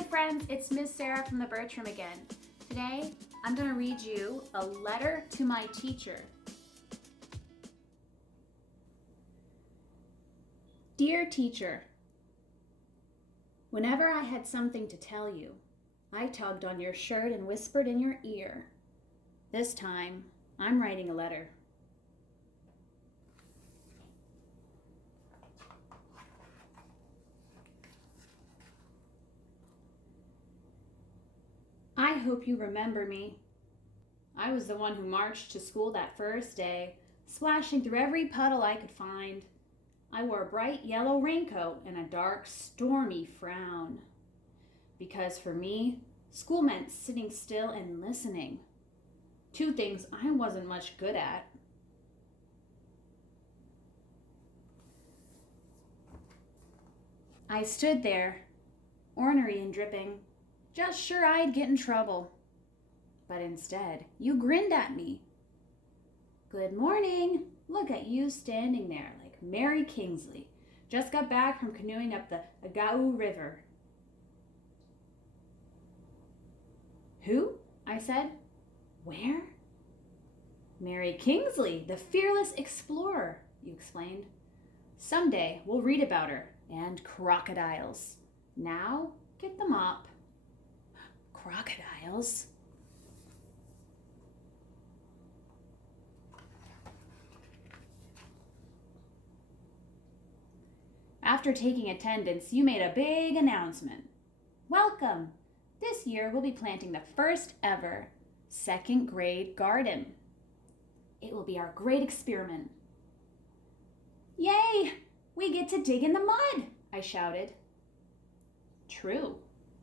Hi friends, it's Miss Sarah from the Birch Room again. Today, I'm going to read you a letter to my teacher. Dear teacher, whenever I had something to tell you, I tugged on your shirt and whispered in your ear. This time, I'm writing a letter. I hope you remember me. I was the one who marched to school that first day, splashing through every puddle I could find. I wore a bright yellow raincoat and a dark, stormy frown. Because for me, school meant sitting still and listening. Two things I wasn't much good at. I stood there, ornery and dripping, just sure I'd get in trouble. But instead, you grinned at me. Good morning. Look at you standing there like Mary Kingsley. Just got back from canoeing up the Agau River. Who? I said. Where? Mary Kingsley, the fearless explorer, you explained. Someday we'll read about her and crocodiles. Now, get the mop. Crocodiles? After taking attendance, you made a big announcement. Welcome! This year we'll be planting the first ever second grade garden. It will be our great experiment. Yay! We get to dig in the mud, I shouted. True,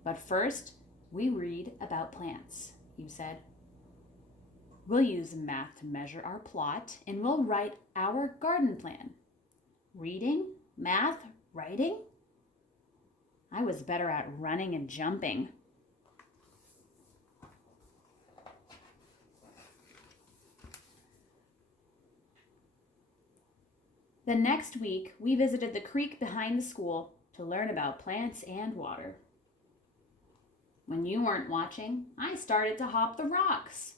but first we read about plants, you said. We'll use math to measure our plot and we'll write our garden plan. Reading, math, writing? I was better at running and jumping. The next week, we visited the creek behind the school to learn about plants and water. When you weren't watching, I started to hop the rocks.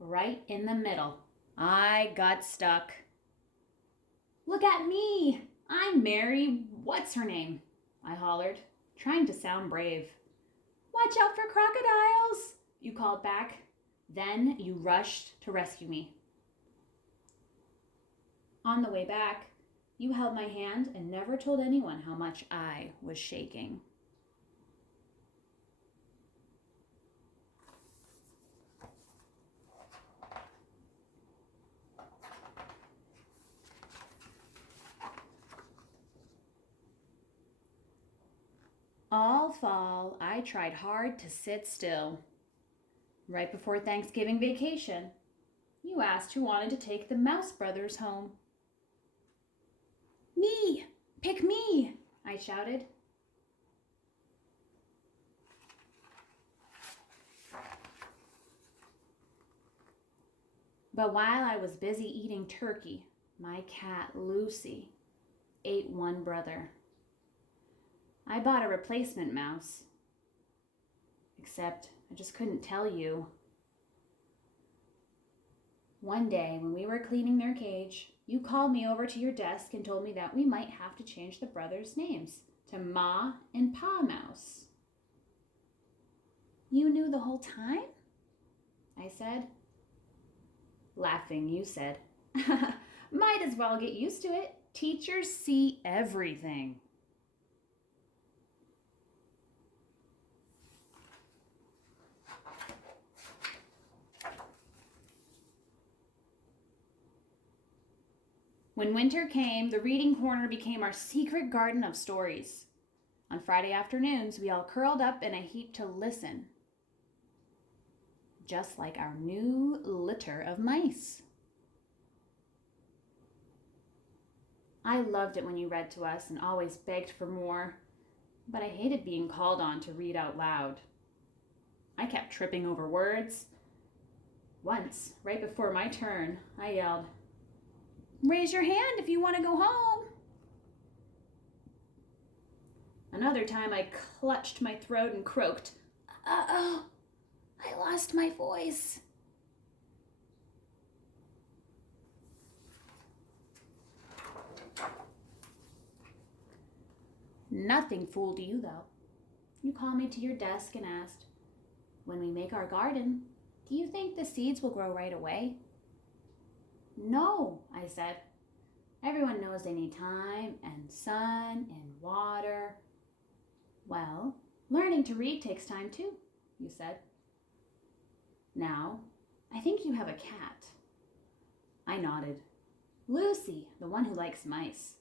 Right in the middle, I got stuck. Look at me! I'm Mary what's-her-name, I hollered, trying to sound brave. Watch out for crocodiles, you called back. Then you rushed to rescue me. On the way back, you held my hand and never told anyone how much I was shaking. All fall, I tried hard to sit still. Right before Thanksgiving vacation, you asked who wanted to take the Mouse Brothers home. Me! Pick me! I shouted. But while I was busy eating turkey, my cat, Lucy, ate one brother. I bought a replacement mouse. Except I just couldn't tell you. One day when we were cleaning their cage, you called me over to your desk and told me that we might have to change the brothers' names to Ma and Pa Mouse. You knew the whole time? I said. Laughing, you said, might as well get used to it. Teachers see everything. When winter came, the reading corner became our secret garden of stories. On Friday afternoons, we all curled up in a heap to listen. Just like our new litter of mice. I loved it when you read to us and always begged for more, but I hated being called on to read out loud. I kept tripping over words. Once, right before my turn, I yelled, "Raise your hand if you want to go home." Another time I clutched my throat and croaked, "Uh-oh, I lost my voice." Nothing fooled you, though. You called me to your desk and asked, "When we make our garden, do you think the seeds will grow right away?" "No," I said. "Everyone knows they need time and sun and water." "Well, learning to read takes time too," you said. "Now, I think you have a cat." I nodded. "Lucy, the one who likes mice."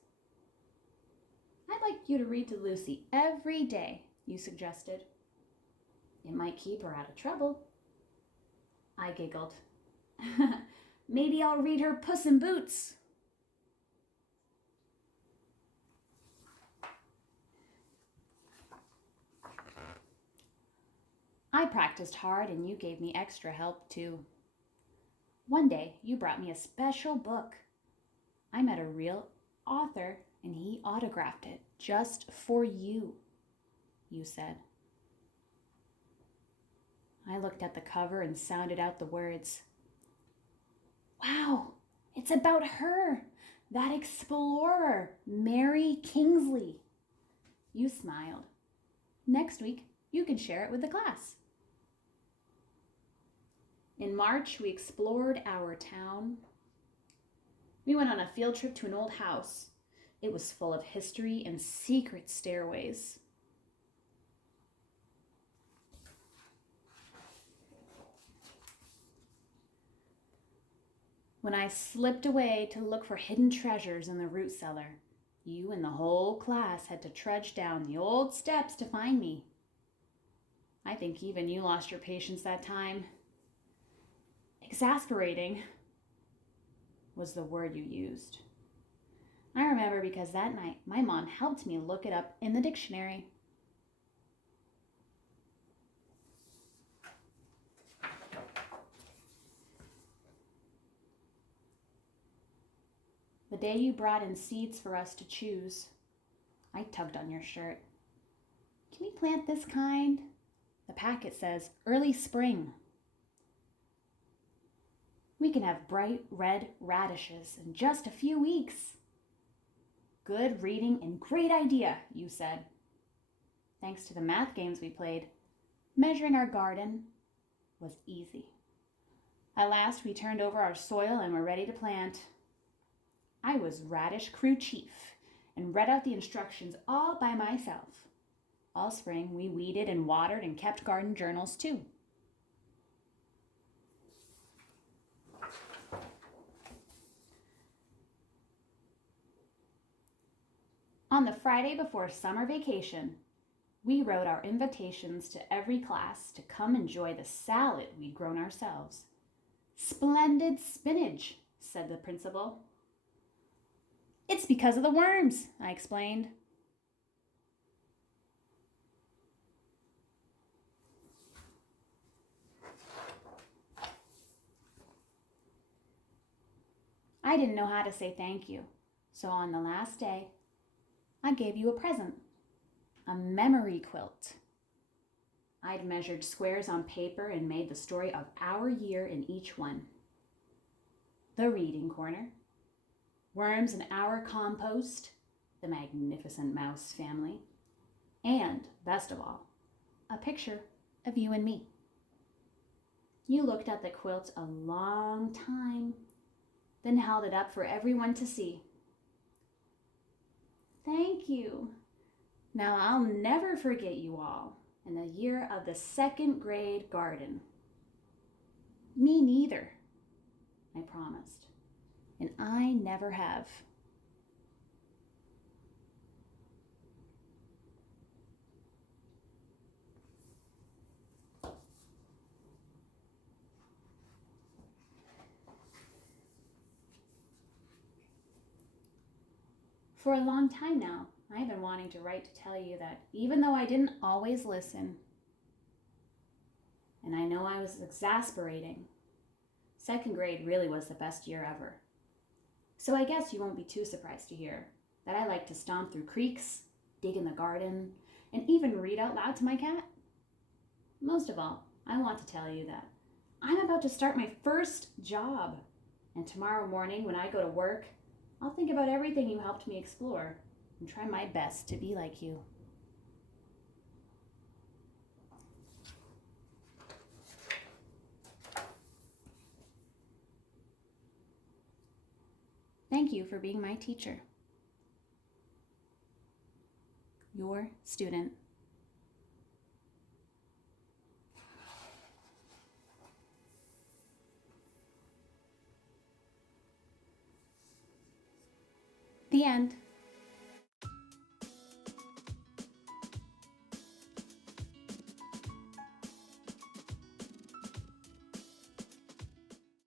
"I'd like you to read to Lucy every day," you suggested. "It might keep her out of trouble." I giggled. "Maybe I'll read her Puss in Boots." I practiced hard and you gave me extra help too. One day you brought me a special book. I met a real author and he autographed it just for you, you said. I looked at the cover and sounded out the words. "Wow, it's about her, that explorer, Mary Kingsley." You smiled. "Next week, you can share it with the class." In March, we explored our town. We went on a field trip to an old house. It was full of history and secret stairways. When I slipped away to look for hidden treasures in the root cellar, you and the whole class had to trudge down the old steps to find me. I think even you lost your patience that time. Exasperating was the word you used. I remember because that night my mom helped me look it up in the dictionary. The day you brought in seeds for us to choose, I tugged on your shirt. "Can we plant this kind?" The packet says early spring. "We can have bright red radishes in just a few weeks." "Good reading and great idea," you said. Thanks to the math games we played, measuring our garden was easy. At last, we turned over our soil and were ready to plant. I was radish crew chief and read out the instructions all by myself. All spring, we weeded and watered and kept garden journals too. On the Friday before summer vacation, we wrote our invitations to every class to come enjoy the salad we'd grown ourselves. "Splendid spinach," said the principal. "It's because of the worms," I explained. I didn't know how to say thank you, so on the last day, I gave you a present, a memory quilt. I'd measured squares on paper and made the story of our year in each one. The reading corner, worms in our compost, the magnificent mouse family, and, best of all, a picture of you and me. You looked at the quilt a long time, then held it up for everyone to see. "Thank you. Now I'll never forget you all in the year of the second grade garden." "Me neither," I promised, and I never have. For a long time now, I've been wanting to write to tell you that even though I didn't always listen, and I know I was exasperating, second grade really was the best year ever. So I guess you won't be too surprised to hear that I like to stomp through creeks, dig in the garden, and even read out loud to my cat. Most of all, I want to tell you that I'm about to start my first job. And tomorrow morning, when I go to work, I'll think about everything you helped me explore and try my best to be like you. Thank you for being my teacher. Your student. The end.